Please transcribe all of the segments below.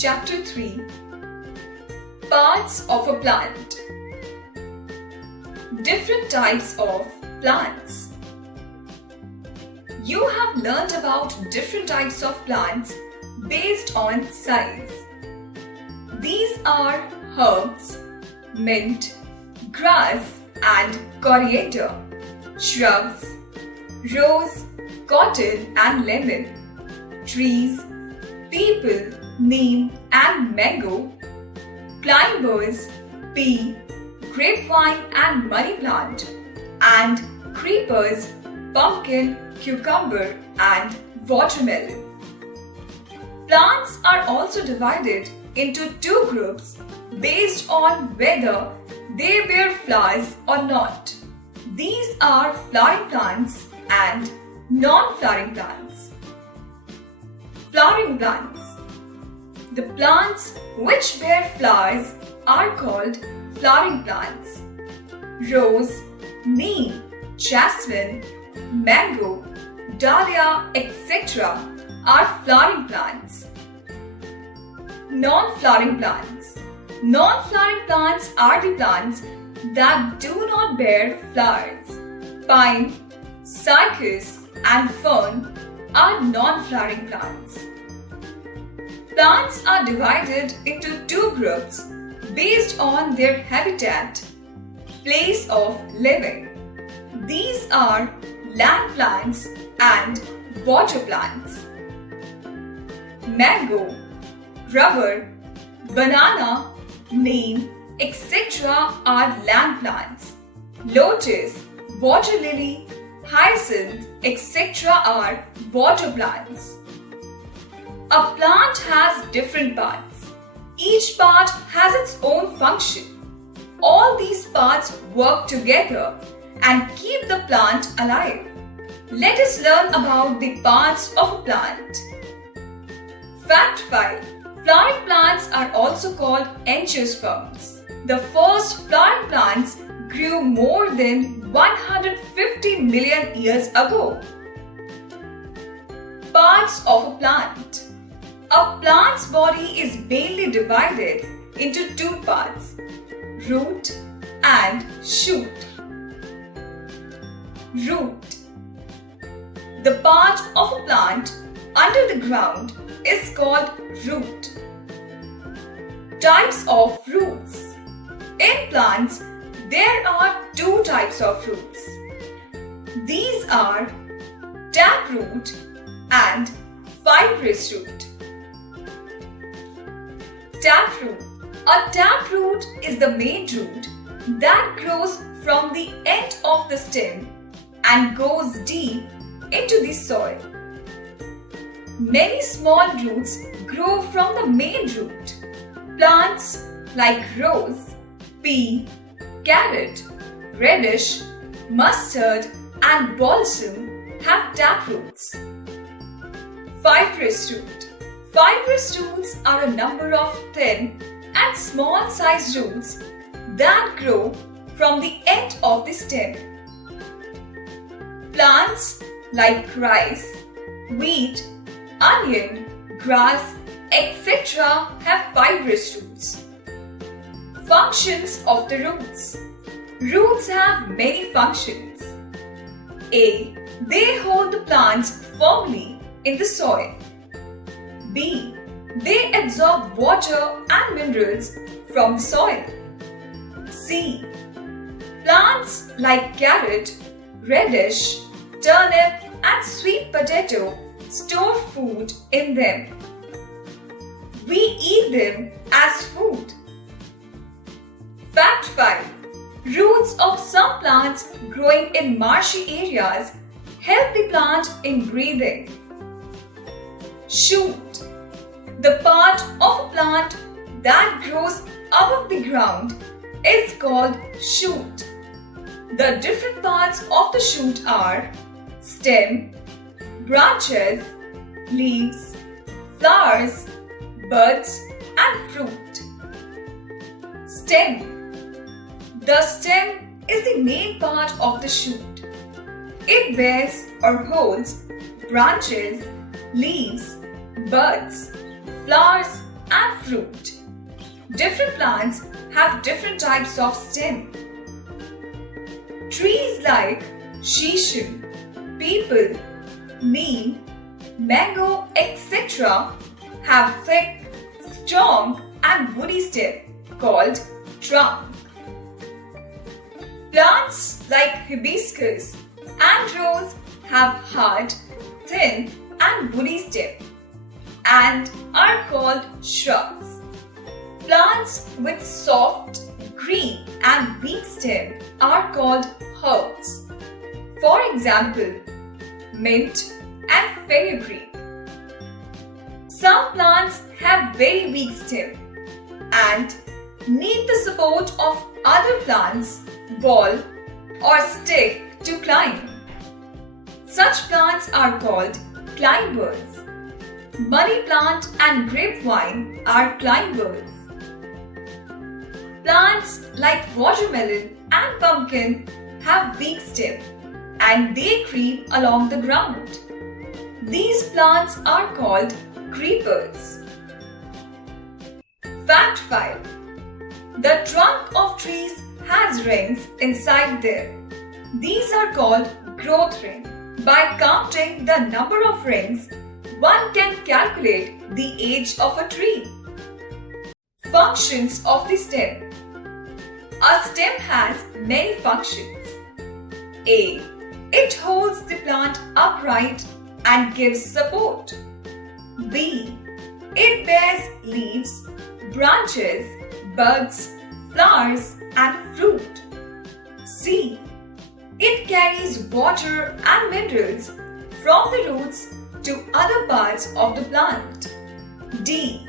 Chapter 3 Parts of a plant. Different types of plants. You have learned about different types of plants based on size. These are herbs, mint, grass and coriander, shrubs, rose, cotton and lemon, trees, people, neem and mango, climbers, pea, grapevine and money plant, and creepers, pumpkin, cucumber and watermelon. Plants are also divided into two groups based on whether they bear flowers or not. These are flowering plants and non-flowering plants. Flowering plants. The plants which bear flowers are called flowering plants. Rose, neem, jasmine, mango, dahlia, etc. are flowering plants. Non-flowering plants. Non-flowering plants are the plants that do not bear flowers. Pine, cypress and fern are non-flowering plants. Plants are divided into two groups based on their habitat, place of living. These are land plants and water plants. Mango, rubber, banana, neem, etc. are land plants. Lotus, water lily, hyacinth, etc. are water plants. A plant has different parts. Each part has its own function. All these parts work together and keep the plant alive. Let us learn about the parts of a plant. Fact 5. Flowering plants are also called angiosperms. The first flowering plants grew more than 150 million years ago. Parts of a plant. A plant's body is mainly divided into two parts, root and shoot. Root. The part of a plant under the ground is called root. Types of roots. In plants, there are two types of roots. These are taproot and fibrous root. Taproot. A taproot is the main root that grows from the end of the stem and goes deep into the soil. Many small roots grow from the main root. Plants like rose, pea, carrot, radish, mustard and balsam have taproots. Fibrous root. Fibrous roots are a number of thin and small sized roots that grow from the end of the stem. Plants like rice, wheat, onion, grass, etc. have fibrous roots. Functions of the roots. Roots have many functions. A. They hold the plants firmly in the soil. B. They absorb water and minerals from the soil. C. Plants like carrot, radish, turnip and sweet potato store food in them. We eat them as food. Fact 5. Roots of some plants growing in marshy areas help the plant in breathing. Shoot. The part of a plant that grows above the ground is called shoot. The different parts of the shoot are stem, branches, leaves, flowers, buds and fruit. Stem. The stem is the main part of the shoot. It bears or holds branches, leaves, buds, flowers and fruit. Different plants have different types of stem. Trees like shishu, peepal, neem, mango, etc. have thick, strong and woody stem called trunk. Plants like hibiscus and rose have hard, thin and woody stem and are called shrubs. Plants with soft, green and weak stem are called herbs. For example, mint and fenugreek. Some plants have very weak stem and need the support of other plants, ball or stick to climb. Such plants are called climbers. Money plant and grapevine are climbers. Plants like watermelon and pumpkin have weak stem and they creep along the ground. These plants are called creepers. Fact 5. The trunk of trees has rings inside them. These are called growth rings. By counting the number of rings, one can calculate the age of a tree. Functions of the stem. A stem has many functions. A. It holds the plant upright and gives support. B. It bears leaves, branches, buds, flowers and fruit. C. It carries water and minerals from the roots to other parts of the plant. D.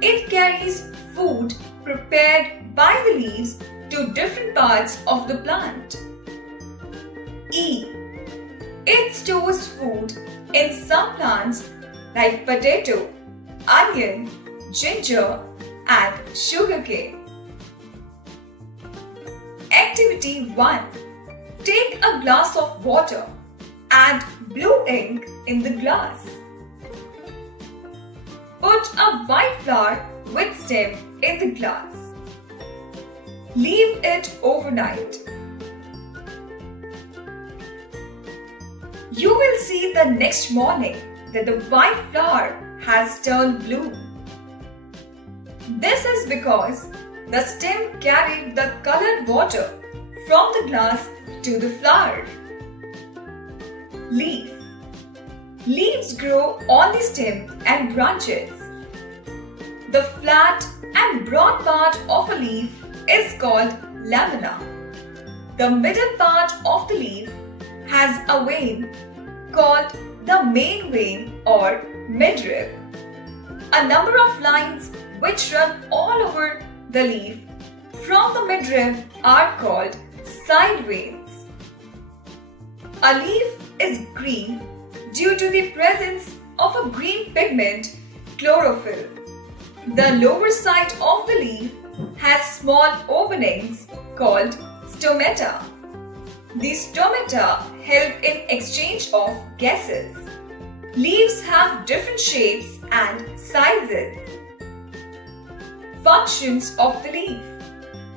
It carries food prepared by the leaves to different parts of the plant. E. It stores food in some plants like potato, onion, ginger and sugarcane. Activity 1. Take a glass of water. Add blue ink in the glass. Put a white flower with stem in the glass. Leave it overnight. You will see the next morning that the white flower has turned blue. This is because the stem carried the colored water from the glass to the flower. Leaf. Leaves grow on the stem and branches. The flat and broad part of a leaf is called lamina. The middle part of the leaf has a vein called the main vein or midrib. A number of lines which run all over the leaf from the midrib are called side veins. A leaf is green due to the presence of a green pigment, chlorophyll. The lower side of the leaf has small openings called stomata. These stomata help in exchange of gases. Leaves have different shapes and sizes. Functions of the leaf.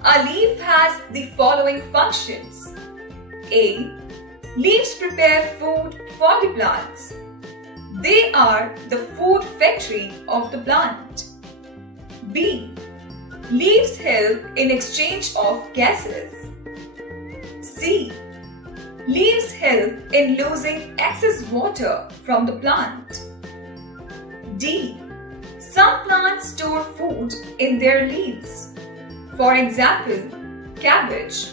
A leaf has the following functions. A. Leaves prepare food for the plants. They are the food factory of the plant. B. Leaves help in exchange of gases. C. Leaves help in losing excess water from the plant. D. Some plants store food in their leaves. For example, cabbage,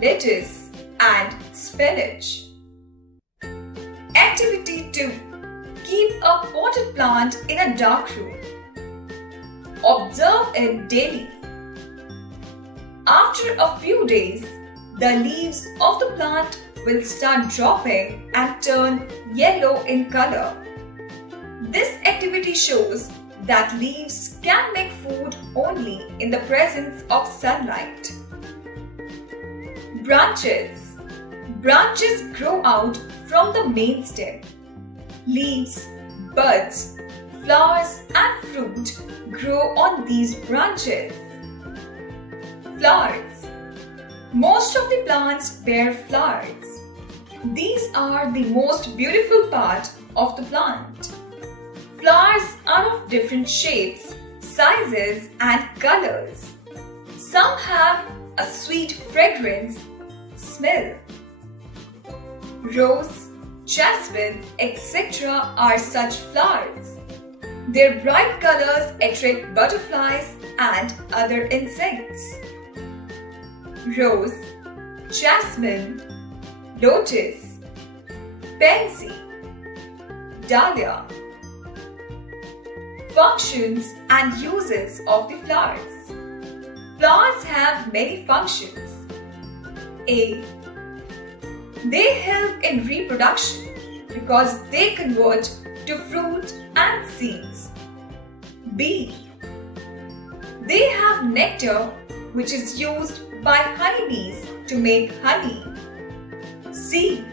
lettuce, and spinach. Activity 2. Keep a potted plant in a dark room. Observe it daily. After a few days, the leaves of the plant will start dropping and turn yellow in color. This activity shows that leaves can make food only in the presence of sunlight. Branches. Branches grow out from the main stem. Leaves, buds, Flowers and fruit grow on these branches. Flowers. Most of the plants bear flowers. These are the most beautiful part of the plant. Flowers are of different shapes, sizes and colors. Some have a sweet fragrance smell. Rose, jasmine, etc. are such flowers. Their bright colors attract butterflies and other insects. Rose, jasmine, lotus, pansy, dahlia. Functions and uses of the flowers. Flowers have many functions. A. They help in reproduction because they convert to fruit and seeds. B. They have nectar which is used by honeybees to make honey. C.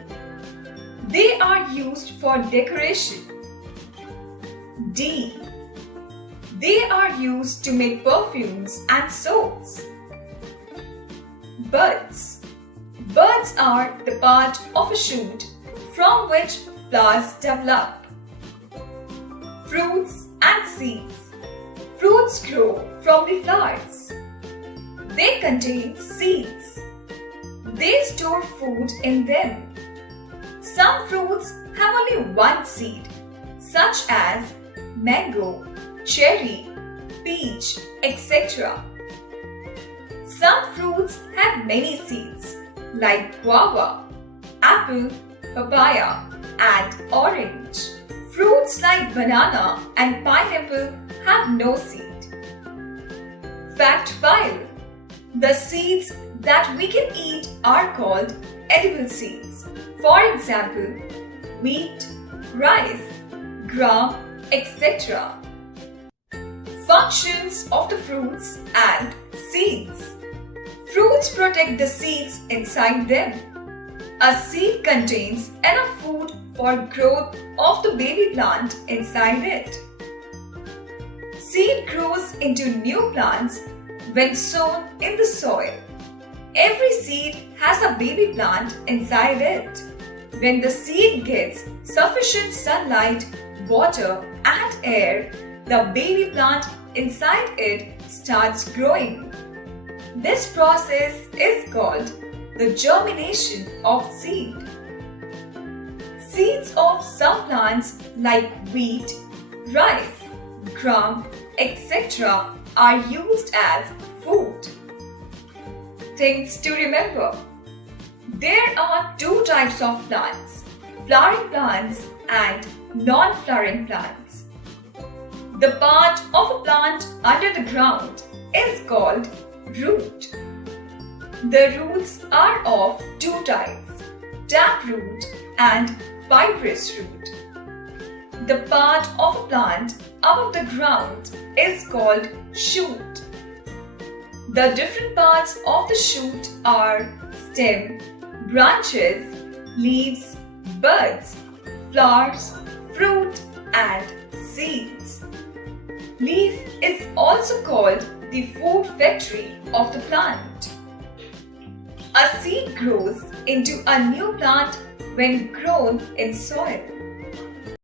They are used for decoration. D. They are used to make perfumes and soaps. Buds. Buds are the part of a shoot from which flowers develop. Fruits and seeds. Fruits grow from the flowers. They contain seeds. They store food in them. Some fruits have only one seed, such as mango, cherry, peach, etc. Some fruits have many seeds, like guava, apple, papaya, and orange. Fruits like banana and pineapple have no seed. Fact 5. The seeds that we can eat are called edible seeds. For example, wheat, rice, gram, etc. Functions of the fruits and seeds. Fruits protect the seeds inside them. A seed contains enough food for growth of the baby plant inside it. Seed grows into new plants when sown in the soil. Every seed has a baby plant inside it. When the seed gets sufficient sunlight, water and air, the baby plant inside it starts growing. This process is called the germination of seed. Seeds of some plants like wheat, rice, gram, etc. are used as food. Things to remember. There are two types of plants, flowering plants and non-flowering plants. The part of a plant under the ground is called root. The roots are of two types, taproot and fibrous root. The part of a plant above the ground is called shoot. The different parts of the shoot are stem, branches, leaves, buds, flowers, fruit and seeds. Leaf is also called the food factory of the plant. A seed grows into a new plant when grown in soil.